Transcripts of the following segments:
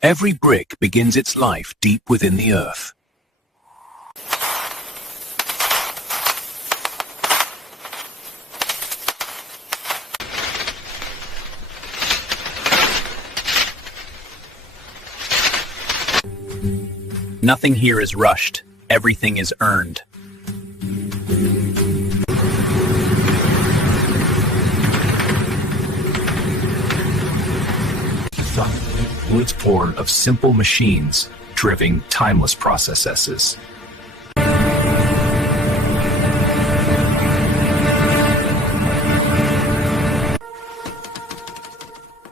Every brick begins its life deep within the earth. Nothing here is rushed. Everything is earned. Was born of simple machines, driven timeless processes.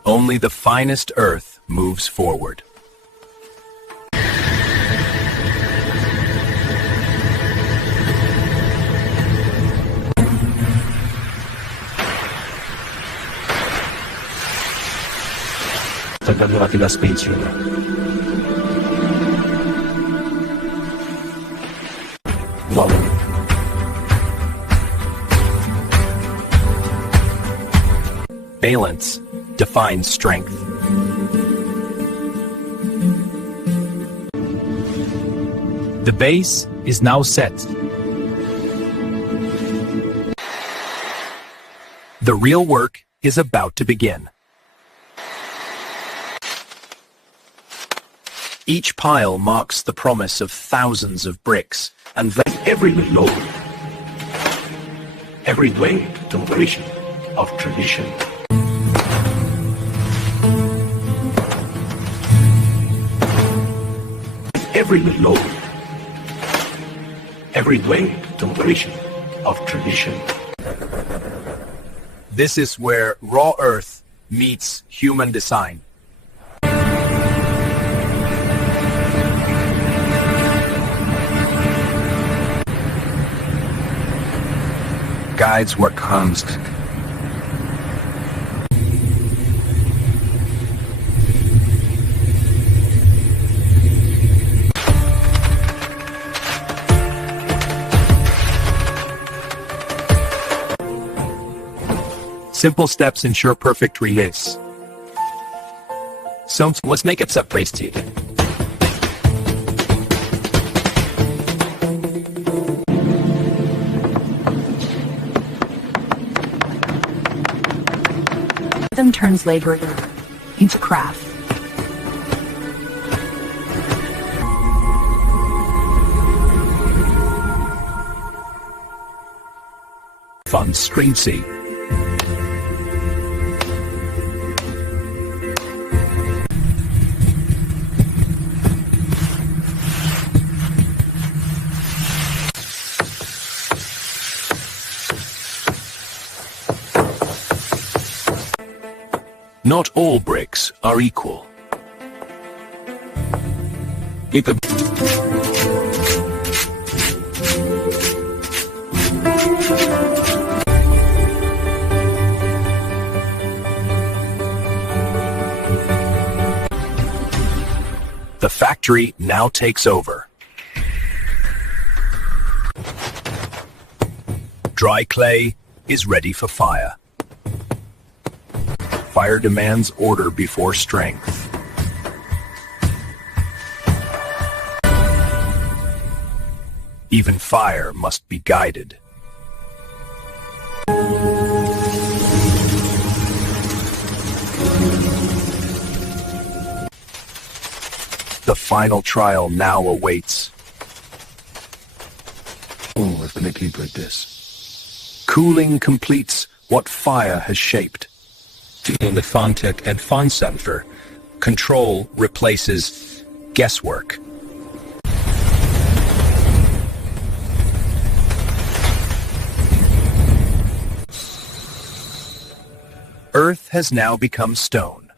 Only the finest earth moves forward. La specie. Balance defines strength. The base is now set. The real work is about to begin. Each pile marks the promise of thousands of bricks, and every load, every way to operation of tradition. Every load, every way to operation of tradition. This is where raw earth meets human design. Guides what comes. Simple steps ensure perfect release. So let's make it separate. Rhythm turns labor into craft. Fun screen see. Not all bricks are equal. The factory now takes over. Dry clay is ready for fire. Fire demands order before strength. Even fire must be guided. The final trial now awaits. Oh, I've been a keeper at this. Cooling completes what fire has shaped. In the Fontech and Font Center, control replaces guesswork. Earth has now become stone.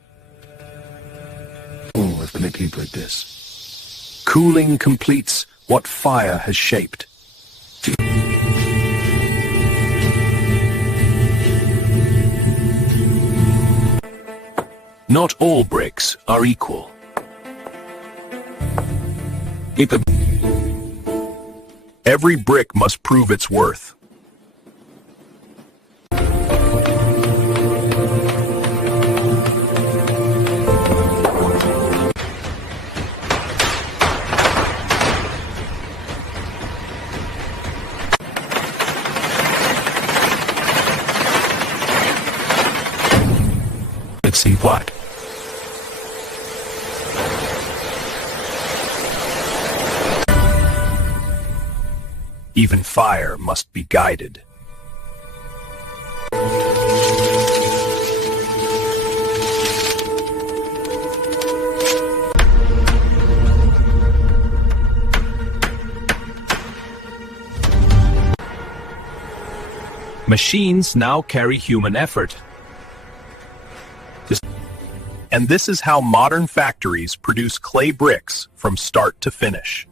Oh, I've been a keeper at this. Cooling completes what fire has shaped. Not all bricks are equal. Every brick must prove its worth. Let's see what. Even fire must be guided. Machines now carry human effort. And this is how modern factories produce clay bricks from start to finish.